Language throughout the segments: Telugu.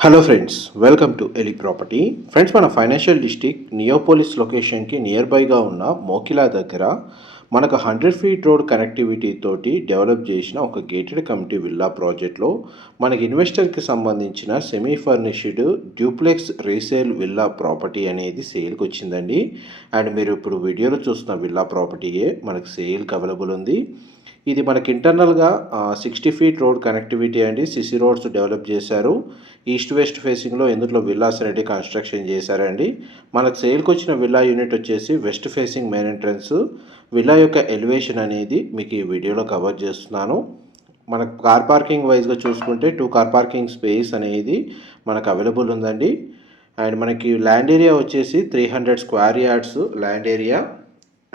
Hello friends welcome to Eli property friends మన ఫైనాన్షియల్ డిస్టిక్ నియోపోలిస్ లొకేషన్కి నియర్ బైగా ఉన్న మోకిలా దగ్గర మనకు హండ్రెడ్ ఫీట్ రోడ్ కనెక్టివిటీ తోటి డెవలప్ చేసిన ఒక గేటెడ్ కమిటీ విల్లా ప్రాజెక్ట్లో మనకి ఇన్వెస్టర్కి సంబంధించిన semi furnished duplex resale villa property అనేది సేల్కి వచ్చిందండి. అండ్ మీరు ఇప్పుడు వీడియోలో చూస్తున్న విల్లా ప్రాపర్టీయే మనకు సేల్కి అవైలబుల్ ఉంది. ఇది మనకి ఇంటర్నల్గా సిక్స్టీ ఫీట్ రోడ్ కనెక్టివిటీ అండి. సిసి రోడ్స్ డెవలప్ చేశారు. ఈస్ట్ వెస్ట్ ఫేసింగ్లో ఇందులో విల్లాస్ అనేది కన్స్ట్రక్షన్ చేశారండి. మనకు సేల్కి వచ్చిన విల్లా యూనిట్ వచ్చేసి west facing main entrance villa యొక్క ఎలివేషన్ అనేది మీకు ఈ వీడియోలో కవర్ చేస్తున్నాను. మనకు కార్ పార్కింగ్ వైజ్గా చూసుకుంటే టూ కార్ పార్కింగ్ స్పేస్ అనేది మనకు అవైలబుల్ ఉందండి. అండ్ మనకి ల్యాండ్ ఏరియా వచ్చేసి three hundred square yards land area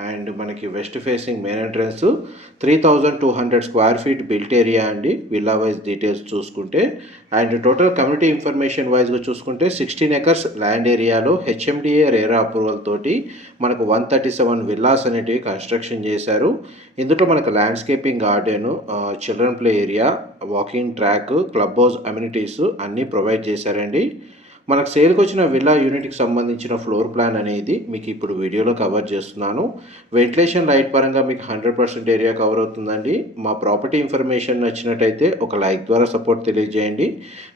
and మనకి west facing main entrance three thousand two hundred square feet built area అండి. విల్లా వైజ్ డీటెయిల్స్ చూసుకుంటే. అండ్ టోటల్ కమ్యూనిటీ ఇన్ఫర్మేషన్ వైజ్గా చూసుకుంటే సిక్స్టీన్ ఎకర్స్ ల్యాండ్ ఏరియాలో హెచ్ఎండిఏ రేరా అప్రూవల్ తోటి మనకు వన్ థర్టీ సెవెన్ విల్లాస్ అనేటివి కన్స్ట్రక్షన్ చేశారు. ఇందులో మనకు landscaping garden children play area walking track club house amenities అన్నీ ప్రొవైడ్ చేశారండి. మనకు సేల్కి వచ్చిన విల్లా యూనిట్కి సంబంధించిన ఫ్లోర్ ప్లాన్ అనేది మీకు ఇప్పుడు వీడియోలో కవర్ చేస్తున్నాను. వెంటిలేషన్ లైట్ పరంగా మీకు హండ్రెడ్ పర్సెంట్ ఏరియా కవర్ అవుతుందండి. మా ప్రాపర్టీ ఇన్ఫర్మేషన్ నచ్చినట్టయితే ఒక లైక్ ద్వారా సపోర్ట్ తెలియజేయండి.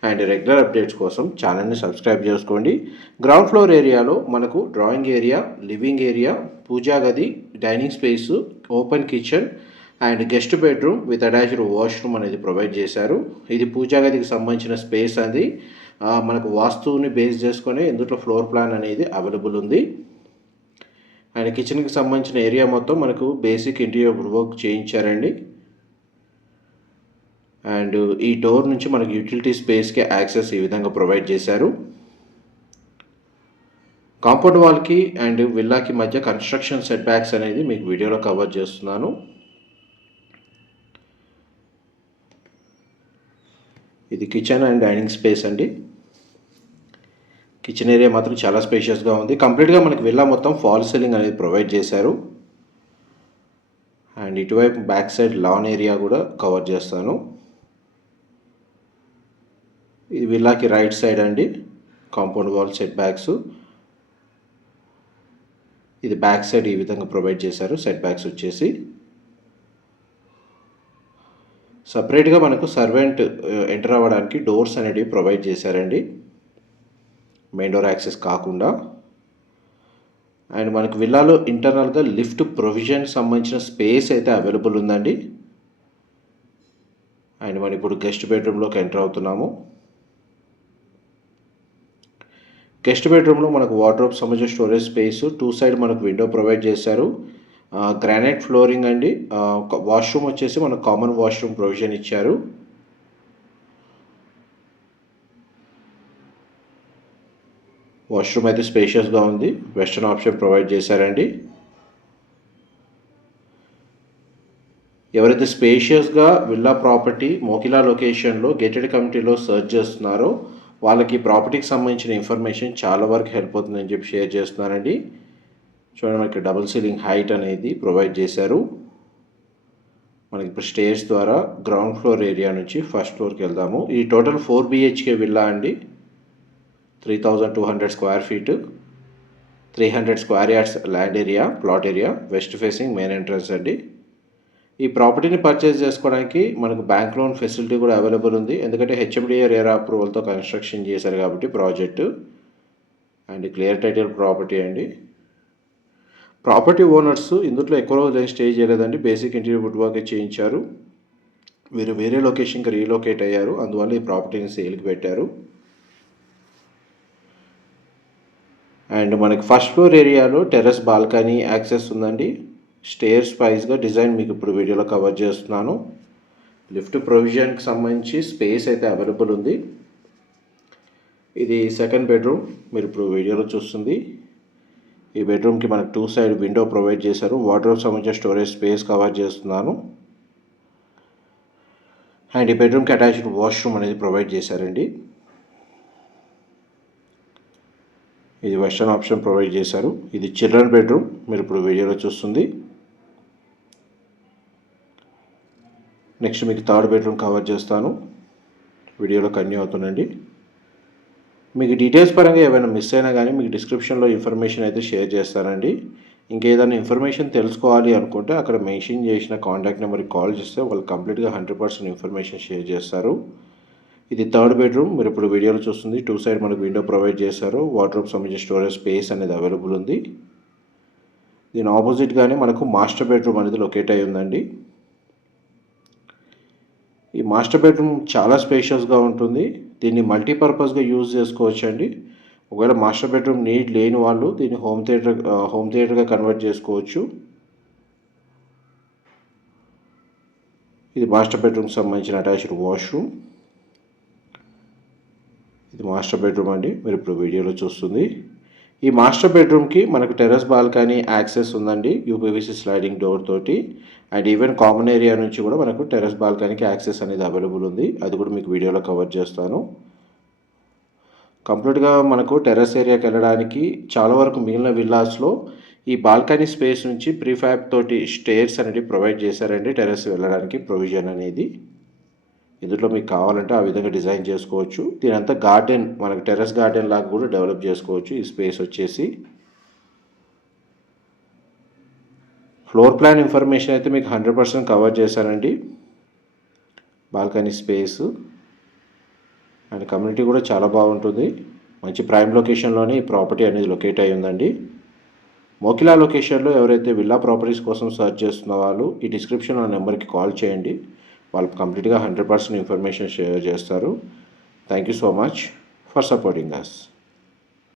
అండ్ రెగ్యులర్ అప్డేట్స్ కోసం ఛానల్ని సబ్స్క్రైబ్ చేసుకోండి. గ్రౌండ్ ఫ్లోర్ ఏరియాలో మనకు drawing area living area puja గది dining space open kitchen and guest bedroom with attached washroom అనేది ప్రొవైడ్ చేశారు. ఇది పూజా గదికి సంబంధించిన స్పేస్ అది. మనకు వాస్తువుని బేస్ చేసుకొని ఇందులో ఫ్లోర్ ప్లాన్ అనేది అవైలబుల్ ఉంది. అండ్ కిచెన్కి సంబంధించిన ఏరియా మొత్తం మనకు బేసిక్ ఇంటీరియర్ వర్క్ చేయించారండి. అండ్ ఈ డోర్ నుంచి మనకు యూటిలిటీ స్పేస్కి యాక్సెస్ ఈ విధంగా ప్రొవైడ్ చేశారు. కాంపౌండ్ వాల్కి అండ్ విల్లాకి మధ్య కన్స్ట్రక్షన్ సెట్ బ్యాక్స్ అనేది మీకు వీడియోలో కవర్ చేస్తున్నాను. ఇది కిచెన్ అండ్ డైనింగ్ స్పేస్ అండి. కిచెన్ ఏరియా మాత్రం చాలా స్పేషియస్గా ఉంది. కంప్లీట్గా మనకి విల్లా మొత్తం ఫాల్ సీలింగ్ అనేది ప్రొవైడ్ చేశారు. అండ్ ఇటువైపు బ్యాక్ సైడ్ లాన్ ఏరియా కూడా కవర్ చేస్తాను. ఇది విల్లాకి రైట్ సైడ్ అండి. కాంపౌండ్ వాల్ సెట్ బ్యాక్స్ ఇది బ్యాక్ సైడ్ ఈ విధంగా ప్రొవైడ్ చేశారు. సెట్ బ్యాక్స్ వచ్చేసి సపరేట్గా మనకు సర్వెంట్ ఎంటర్ అవ్వడానికి డోర్స్ అనేటివి ప్రొవైడ్ చేశారండి. మెయిన్ డోర్ యాక్సెస్ కాకుండా. అండ్ మనకు విల్లాలో ఇంటర్నల్గా లిఫ్ట్ ప్రొవిజన్ సంబంధించిన స్పేస్ అయితే అవైలబుల్ ఉందండి. అండ్ మనం ఇప్పుడు గెస్ట్ బెడ్రూమ్లోకి ఎంటర్ అవుతున్నాము. గెస్ట్ బెడ్రూమ్లో మనకు వార్డ్రోబ్ సంబంధించిన స్టోరేజ్ స్పేస్ టూ సైడ్ మనకు విండో ప్రొవైడ్ చేశారు. గ్రానైట్ ఫ్లోరింగ్ అండి. వాష్రూమ్ వచ్చేసి మనకు కామన్ వాష్రూమ్ ప్రొవిజన్ ఇచ్చారు. వాష్రూమ్ అయితే స్పేషియస్గా ఉంది. వెస్టర్న్ ఆప్షన్ ప్రొవైడ్ చేశారండి. ఎవరైతే స్పేషియస్గా విల్లా ప్రాపర్టీ మోకిలా లొకేషన్లో గేటెడ్ కమిటీలో సర్చ్ చేస్తున్నారో వాళ్ళకి ప్రాపర్టీకి సంబంధించిన ఇన్ఫర్మేషన్ చాలా వరకు హెల్ప్ అవుతుందని చెప్పి షేర్ చేస్తున్నారండి చూడండి మనకి డబుల్ సీలింగ్ హైట్ అనేది ప్రొవైడ్ చేశారు. మనకి ఇప్పుడు స్టేజ్ ద్వారా గ్రౌండ్ ఫ్లోర్ ఏరియా నుంచి ఫస్ట్ ఫ్లోర్కి వెళ్దాము. ఈ టోటల్ ఫోర్ బిహెచ్కే విల్లా అండి. Three thousand two hundred square feet. Three hundred square yards land area plot area west facing main entrance అండి. ఈ ప్రాపర్టీని పర్చేస్ చేసుకోవడానికి మనకు బ్యాంక్ లోన్ ఫెసిలిటీ కూడా అవైలబుల్ ఉంది. ఎందుకంటే హెచ్ఎండిఏ రేరా అప్రూవల్తో కన్స్ట్రక్షన్ చేశారు కాబట్టి project. And clear title property అండి. ప్రాపర్టీ ఓనర్స్ ఇందులో ఎక్కువ రోజులు ఏం స్టే చేయలేదండి. బేసిక్ ఇంటీరియర్ వుడ్ వర్క్ చేయించారు. వీరు వేరే లొకేషన్కి రీలొకేట్ అయ్యారు. అందువల్ల ఈ ప్రాపర్టీని సేల్కి పెట్టారు. అండ్ మనకి ఫస్ట్ ఫ్లోర్ ఏరియాలో టెర్రస్ బాల్కనీ యాక్సెస్ ఉందండి. స్టేర్స్ ప్రైస్గా డిజైన్ మీకు ఇప్పుడు వీడియోలో కవర్ చేస్తున్నాను. లిఫ్ట్ ప్రొవిజన్కి సంబంధించి స్పేస్ అయితే అవైలబుల్ ఉంది. ఇది సెకండ్ బెడ్రూమ్ మీరు ఇప్పుడు వీడియోలో చూస్తుంది. ఈ బెడ్రూమ్కి మనకు టూ సైడ్ విండో ప్రొవైడ్ చేశారు. వాటర్ సంబంధించిన స్టోరేజ్ స్పేస్ కవర్ చేస్తున్నాను. అండ్ ఈ బెడ్రూమ్కి అటాచ్డ్ వాష్రూమ్ అనేది ప్రొవైడ్ చేశారండి. ఇది వెస్టర్న్ ఆప్షన్ ప్రొవైడ్ చేశారు. ఇది చిల్డ్రన్ బెడ్రూమ్. మీరు ఇప్పుడు వీడియోలో చూస్తుంది. నెక్స్ట్ మీకు థర్డ్ బెడ్రూమ్ కవర్ చేస్తాను. వీడియోలో కన్యూ అవుతుందండి. మీకు డీటెయిల్స్ పరంగా ఏమైనా మిస్ అయినా కానీ మీకు డిస్క్రిప్షన్లో ఇన్ఫర్మేషన్ అయితే షేర్ చేస్తానండి. ఇంకేదైనా ఇన్ఫర్మేషన్ తెలుసుకోవాలి అనుకుంటే అక్కడ మెన్షన్ చేసిన కాంటాక్ట్ నెంబర్కి కాల్ చేస్తే వాళ్ళు కంప్లీట్గా హండ్రెడ్ పర్సెంట్ ఇన్ఫర్మేషన్ షేర్ చేస్తారు. ఇది థర్డ్ బెడ్రూమ్ మీరు ఇప్పుడు వీడియోలో చూస్తుంది. టూ సైడ్ మనకు విండో ప్రొవైడ్ చేశారు. వాటర్ సంబంధించిన స్టోరేజ్ స్పేస్ అనేది అవైలబుల్ ఉంది. దీని ఆపోజిట్గానే మనకు మాస్టర్ బెడ్రూమ్ అనేది లొకేట్ అయి ఉందండి. ఈ మాస్టర్ బెడ్రూమ్ చాలా స్పేషియస్గా ఉంటుంది. దీన్ని మల్టీపర్పస్గా యూజ్ చేసుకోవచ్చు అండి ఒకవేళ మాస్టర్ బెడ్రూమ్ నీడ్ లేని వాళ్ళు దీన్ని హోమ్ థియేటర్ హోమ్ థియేటర్గా కన్వర్ట్ చేసుకోవచ్చు. ఇది మాస్టర్ బెడ్రూమ్కి సంబంధించిన అటాచ్డ్ వాష్రూమ్ ఇది మాస్టర్ బెడ్రూమ్ అండి. మీరు ఇప్పుడు వీడియోలో చూస్తుంది. ఈ మాస్టర్ బెడ్రూమ్కి మనకు టెర్రస్ బాల్కనీ యాక్సెస్ ఉందండి యూపీవీసీ స్లైడింగ్ డోర్ తోటి. అండ్ ఈవెన్ కామన్ ఏరియా నుంచి కూడా మనకు టెర్రస్ బాల్కనీకి యాక్సెస్ అనేది అవైలబుల్ ఉంది. అది కూడా మీకు వీడియోలో కవర్ చేస్తాను. కంప్లీట్గా మనకు టెర్రస్ ఏరియాకి వెళ్ళడానికి చాలా వరకు మిగిలిన విల్లాస్లో ఈ బాల్కనీ స్పేస్ నుంచి ప్రీఫ్యాబ్ తోటి స్టేర్స్ అనేది ప్రొవైడ్ చేశారండి టెర్రస్ వెళ్ళడానికి ప్రొవిజన్ అనేది. ఇందులో మీకు కావాలంటే ఆ విధంగా డిజైన్ చేసుకోవచ్చు. దీనంతా గార్డెన్ మనకు టెర్రస్ గార్డెన్ లాగా కూడా డెవలప్ చేసుకోవచ్చు. ఈ స్పేస్ వచ్చేసి ఫ్లోర్ ప్లాన్ ఇన్ఫర్మేషన్ అయితే మీకు హండ్రెడ్ పర్సెంట్ కవర్ చేశానండి. బాల్కనీ స్పేస్ అండ్ కమ్యూనిటీ కూడా చాలా బాగుంటుంది. మంచి ప్రైమ్ లొకేషన్లోనే ఈ ప్రాపర్టీ అనేది లొకేట్ అయి ఉందండి. మోకిలా లొకేషన్లో ఎవరైతే విల్లా ప్రాపర్టీస్ కోసం సర్చ్ చేస్తున్న వాళ్ళు ఈ డిస్క్రిప్షన్లో నెంబర్కి కాల్ చేయండి. వాళ్ళు కంప్లీట్గా హండ్రెడ్ పర్సెంట్ ఇన్ఫర్మేషన్ షేర్ చేస్తారు. Thank you so much for supporting us